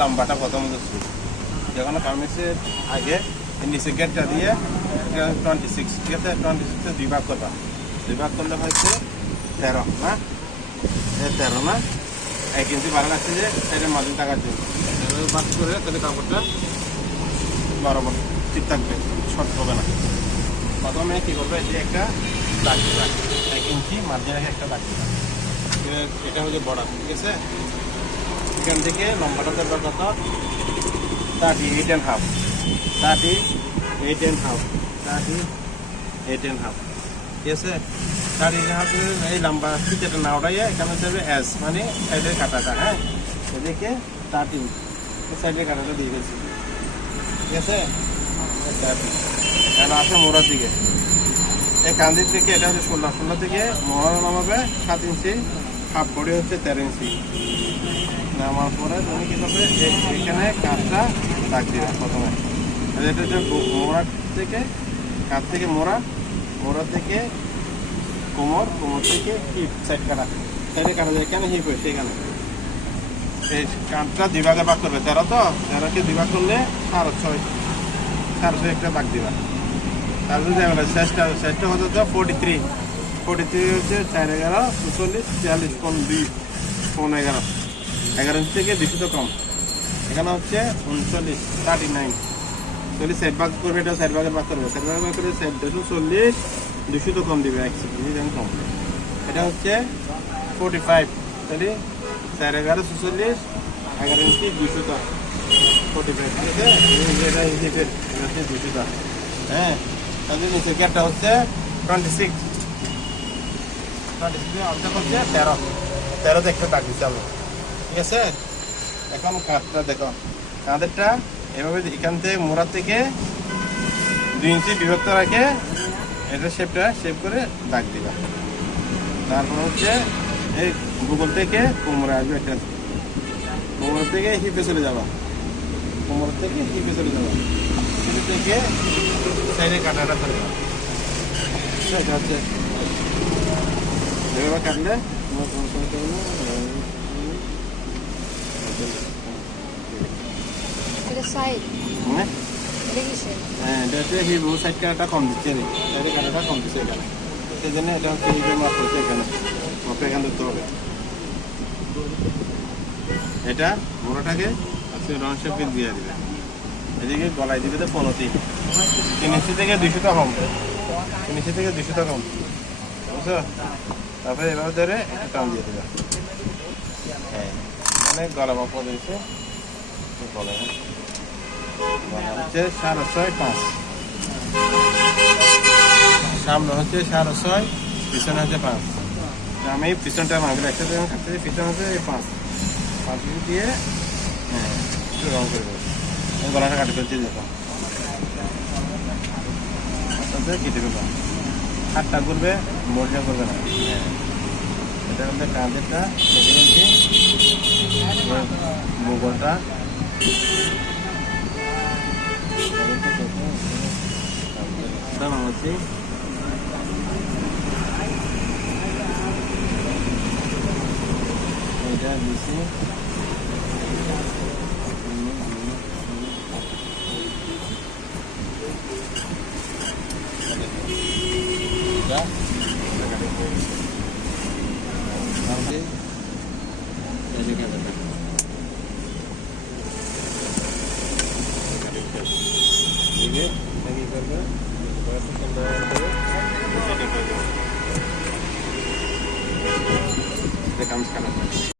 লম্বাটা প্রথম ধরছি যখন কামিজের আগে নিচে গেটটা দিয়ে 26, ঠিক আছে? 26 দুই ভাগ করবা, দুই ভাগ করলে হচ্ছে 13 না? 13 না? 1 ইঞ্চি ভালো লাগছে যে সাইডের মাঝে টাকার জন্য ভাগ করে তাহলে কাপড়টা বরাবর ঠিক থাকবে, শর্ট হবে না। প্রথমে কী করবে, যে একটা দাগ দিবা, 1 ইঞ্চি মাঝে রেখে একটা দাগ দিবা। এটা হচ্ছে বর্ডার, ঠিক আছে? এখান থেকে লম্বাটা দেওয়ার কথা 38.5, 38.5, 38.5, ঠিক আছে? 38.5 এই লম্বা ফিতেটা না ওঠাইয়া এখানে যাবে এস, মানে সাইডের কাটাটা। হ্যাঁ, এদিকে 13 সাইডের কাটাটা দিয়ে গেছি, ঠিক আছে? 13 এখন আসে মোড়ার দিকে, এই কান্দির থেকে এটা হচ্ছে 16 থেকে মোড়া নামাবে 7 ইঞ্চি, হাফ বডি হচ্ছে 13 ইঞ্চি। নামার পরে তুমি কী করবে, এখানে কাঠটা দাগ দিবে প্রথমে। এটা হচ্ছে মোড়ার থেকে, কাঠ থেকে মোড়া, মোড়া থেকে কোমর, কোমর থেকে হিপ, সাইড কাটা, সাইডে কাটা যায়। এখানে হিপ হয়েছে, এখানে এই কাঠটা দুই ভাগে ভাগ করবে। 13 তো 13কে দুই ভাগ করলে 6.5, 6.5 একটা দাগ দিবা। তারপরে যাবে সাইজটা হচ্ছে 43 হচ্ছে 4, 11, 44, 43, 2, 11, 11 ইঞ্চি থেকে 200 তো কম। এখানে হচ্ছে 39, 39, 40 সাইড ভাগ করবে, এটা সাইড ভাগের ভাগ করবে, সাইড ভাগ করে সাইড 240, 200 তো কম দিবে, 1 কম। এটা হচ্ছে 45, তাহলে 4, 11, 44, 11 ইঞ্চি 200 তো 45, ঠিক আছে? এটা হিপের 200 তো। হ্যাঁ, তাহলে নিচে গেটটা হচ্ছে 26, অর্ধেক হচ্ছে 13 দেখতে দাগ দিচ্ছি আমি, ঠিক আছে? এখন কাঠটা দেখো, কাঁধেরটা এভাবে এখান থেকে মোড়া থেকে 2 ইঞ্চি বিভক্ত রাখে এটা শেপ করে দাগ দিবা। তারপর হচ্ছে এই গুগল থেকে কোমরে আসবে, একটা কোমর থেকে হিপে চলে যাবা, কোমর থেকে হিপে চলে যাবা, হিপে থেকে সাইডে কাটাটা চলে যাবা। এটা হচ্ছে এভাবে কাটলে তোমার সমস্যা হতে হবে না। হ্যাঁ, এটা হচ্ছে হিপ সাইড কাটাটা কম দিচ্ছে, সাইডে কাটাটা কম দিচ্ছে এখানে, সেই জন্য এটা হচ্ছে হিপের মাপ হচ্ছে এখানে, মাপে এখানে ধরতে হবে। এটা মোড়াটাকে আজকে রাউন্ড শেপে দিয়ে দিবে, এদিকে গলায় দিবে তো 15, 3 ইঞ্চি থেকে 200 টা কম, 3 ইঞ্চি থেকে 200 টা কম, বুঝছো? তারপরে এভাবে ধরে একটা টান দিয়ে দেবে। হ্যাঁ, মানে গলা মাপ দিয়েছে, গলা হচ্ছে 6.5, সামনে হচ্ছে 6.5, পিছনে হচ্ছে 5। আমি পিছনটা মাপলে একসাথে কাটতে, পিছনে হচ্ছে 5 দিয়ে হ্যাঁ একটু রং করে দেবো। গলাটা কাটে ফেলছি, দেখো আস্তে কেটে ফেলবো, হাতটা করবে, মোড়টা করবে না। হ্যাঁ, এটা হচ্ছে কাঁধেরটা কেটে ফেলছি, মুগলটা বানাচ্ছি। এটা দিচ্ছি, কাম